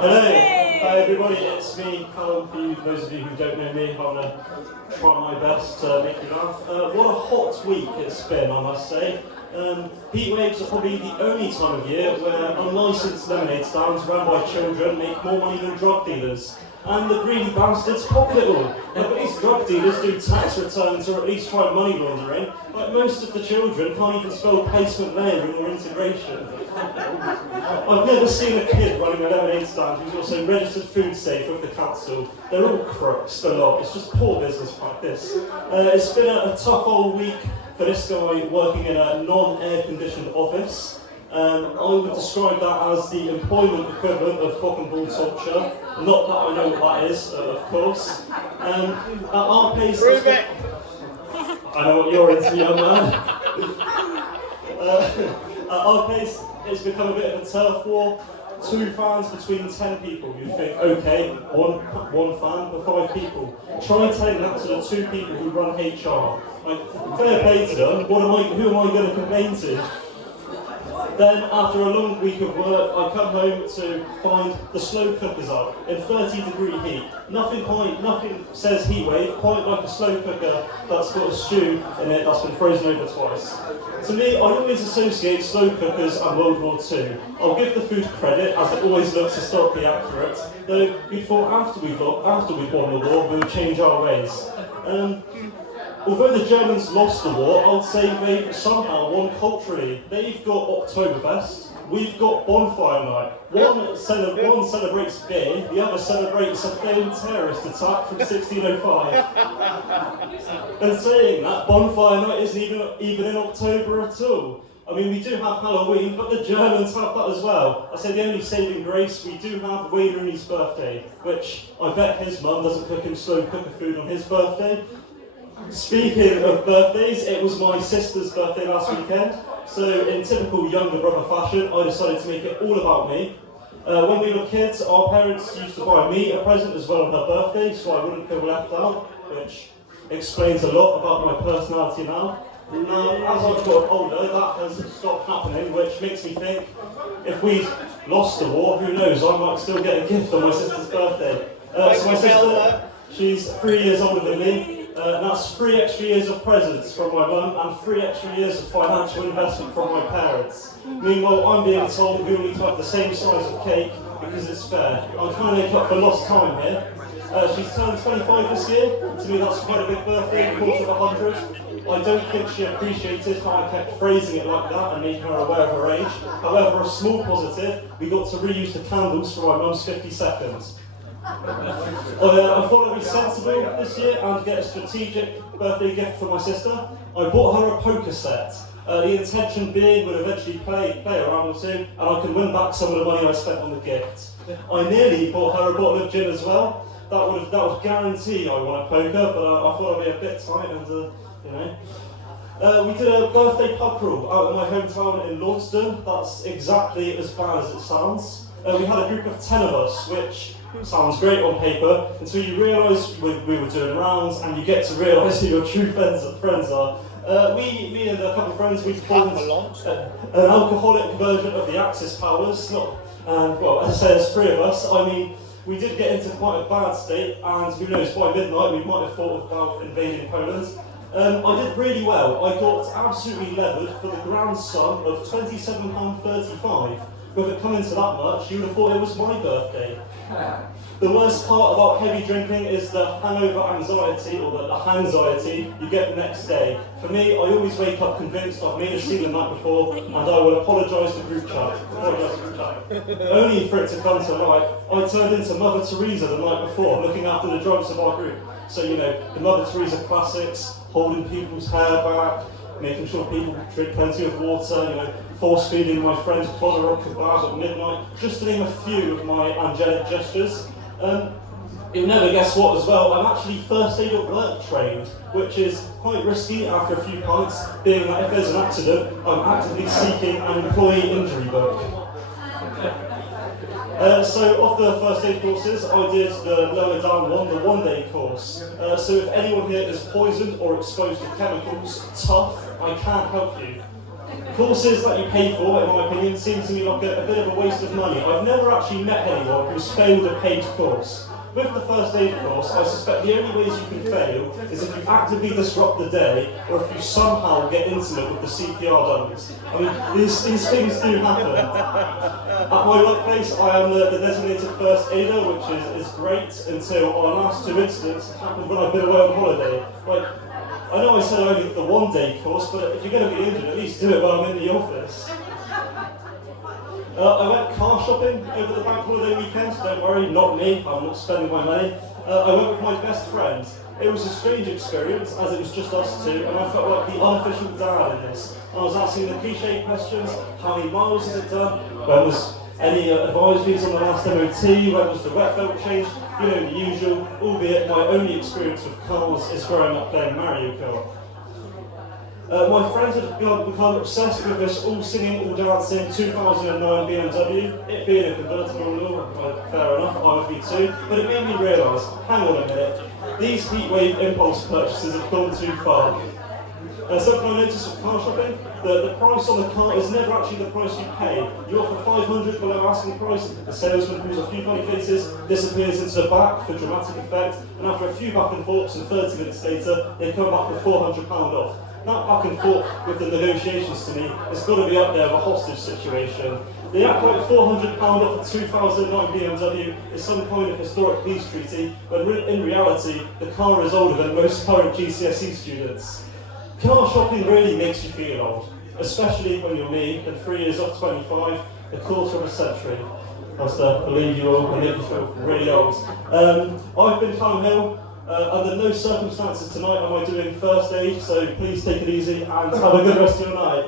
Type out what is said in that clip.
Hello, hi everybody, it's me, Callum, for you, those of you who don't know me. I'm going to try my best to make you laugh. What a hot week it's been, I must say. Heatwaves are probably the only time of year where unlicensed lemonade stands run by children make more money than drug dealers. And the greedy bastards pocket it all. At least drug dealers do tax returns or at least try money laundering. Like most of the children can't even spell placement layering or integration. I've never seen a kid running a lemonade stand who's also registered food safe with the council. They're all crooks, the lot. It's just poor business practice. It's been a tough old week for this guy working in a non-air conditioned office. I would describe that as the employment equivalent of cock and ball torture. Not that I know what that is, of course. At our place, I know what you're into, young man. At our place, it's become a bit of a turf war. 2 fans between 10 people. You think, okay, one fan for 5 people. Try telling that to the 2 people who run HR. Like, fair play to them. Who am I going to complain to? Then, after a long week of work, I come home to find the slow cookers up in 30-degree heat. Nothing says heatwave quite like a slow cooker that's got a stew in it that's been frozen over twice. To me, I always associate slow cookers and World War II. I'll give the food credit, as it always looks historically accurate, though we thought after we'd won the war, we would change our ways. Although the Germans lost the war, I'd say they've somehow won culturally. They've got Oktoberfest, we've got Bonfire Night. One celebrates beer, the other celebrates a failed terrorist attack from 1605. And saying that, Bonfire Night isn't even in October at all. I mean, we do have Halloween, but the Germans have that as well. I say the only saving grace, we do have Wayne Rooney's birthday, which I bet his mum doesn't cook him slow cooker food on his birthday. Speaking of birthdays, it was my sister's birthday last weekend, so in typical younger brother fashion, I decided to make it all about me. When we were kids, our parents used to buy me a present as well on her birthday, so I wouldn't feel left out, which explains a lot about my personality now. Now, as I've got older, that has stopped happening, which makes me think, if we lost the war, who knows, I might still get a gift on my sister's birthday. So my sister, she's 3 years older than me. That's 3 extra years of presents from my mum and 3 extra years of financial investment from my parents. Meanwhile, I'm being told we all need to have the same size of cake because it's fair. I'm trying to make up for lost time here. She's turned 25 this year. To me, that's quite a big birthday, of course, of 100. I don't think she appreciated how I kept phrasing it like that and making her aware of her age. However, a small positive, we got to reuse the candles for my mum's 52nd. I thought I'd be sensible this year and get a strategic birthday gift for my sister. I bought her a poker set. The intention being we'd eventually play a round or 2 and I could win back some of the money I spent on the gift. I nearly bought her a bottle of gin as well. That would guarantee I won a poker, but I thought I'd be a bit tight and we did a birthday pub crawl out in my hometown in Launceston. That's exactly as bad as it sounds. We had a group of 10 of us, which sounds great on paper, until you realise we were doing rounds and you get to realise who your true friends are. Me and a couple of friends, we performed an alcoholic version of the Axis powers. Well, as I say, there's 3 of us. I mean, we did get into quite a bad state, and who knows, by midnight we might have thought about invading Poland. I did really well. I got absolutely levered for the grand sum of £27.35. With it coming to that much, you would have thought it was my birthday. The worst part about heavy drinking is the hangover anxiety, or the hangxiety you get the next day. For me, I always wake up convinced I've made a scene the night before, and I will apologise to group chat. Only for it to come to light, I turned into Mother Teresa the night before, looking after the drugs of our group. So, the Mother Teresa classics, holding people's hair back, making sure people drink plenty of water, force feeding my friend Connor or kebab at midnight, just to name a few of my angelic gestures. You'll never guess what as well, I'm actually first aid at work trained, which is quite risky after a few pints, being that if there's an accident, I'm actively seeking an employee injury book. So of the first aid courses, I did the lower down one, the 1-day course. So if anyone here is poisoned or exposed to chemicals, tough, I can't help you. Courses that you pay for, in my opinion, seem to me like a bit of a waste of money. I've never actually met anyone who's failed a paid course. With the first aid course, I suspect the only ways you can fail is if you actively disrupt the day, or if you somehow get intimate with the CPR dummies. I mean, these things do happen. At my workplace, I am the designated first aider, which is great until our last two incidents happened when I've been away on holiday. Like, I know I said only the 1 day course, but if you're going to be injured, at least do it while I'm in the office. I went car shopping over the bank holiday weekend, don't worry, not me, I'm not spending my money. I went with my best friend. It was a strange experience, as it was just us two, and I felt like the unofficial dad in this. I was asking the cliche questions: how many miles has it done? When was any advisories on the last MOT? When was the wet belt changed? You know, the usual, albeit my only experience with cars is growing up playing Mario Kart. My friends had become obsessed with this all singing, all dancing 2009 BMW. It being a convertible and all, fair enough, I would be too. But it made me realise, hang on a minute, these Heatwave impulse purchases have gone too far. Something I noticed with car shopping, the price on the car is never actually the price you pay. You offer 500 below asking price, the salesman pulls a few funny faces, disappears into the back for dramatic effect, and after a few back and forths and 30 minutes later, they come back with £400 off. That back and forth with the negotiations to me has got to be up there with a hostage situation. They act like £400 off a 2009 BMW is some kind of historic peace treaty, when in reality, the car is older than most current GCSE students. Car shopping really makes you feel old, especially when you're me, and 3 years off 25, a quarter of a century. I still believe you all and make you feel really old. I've been Callum Hill. Under no circumstances tonight am I doing first aid, so please take it easy and have a good rest of your night.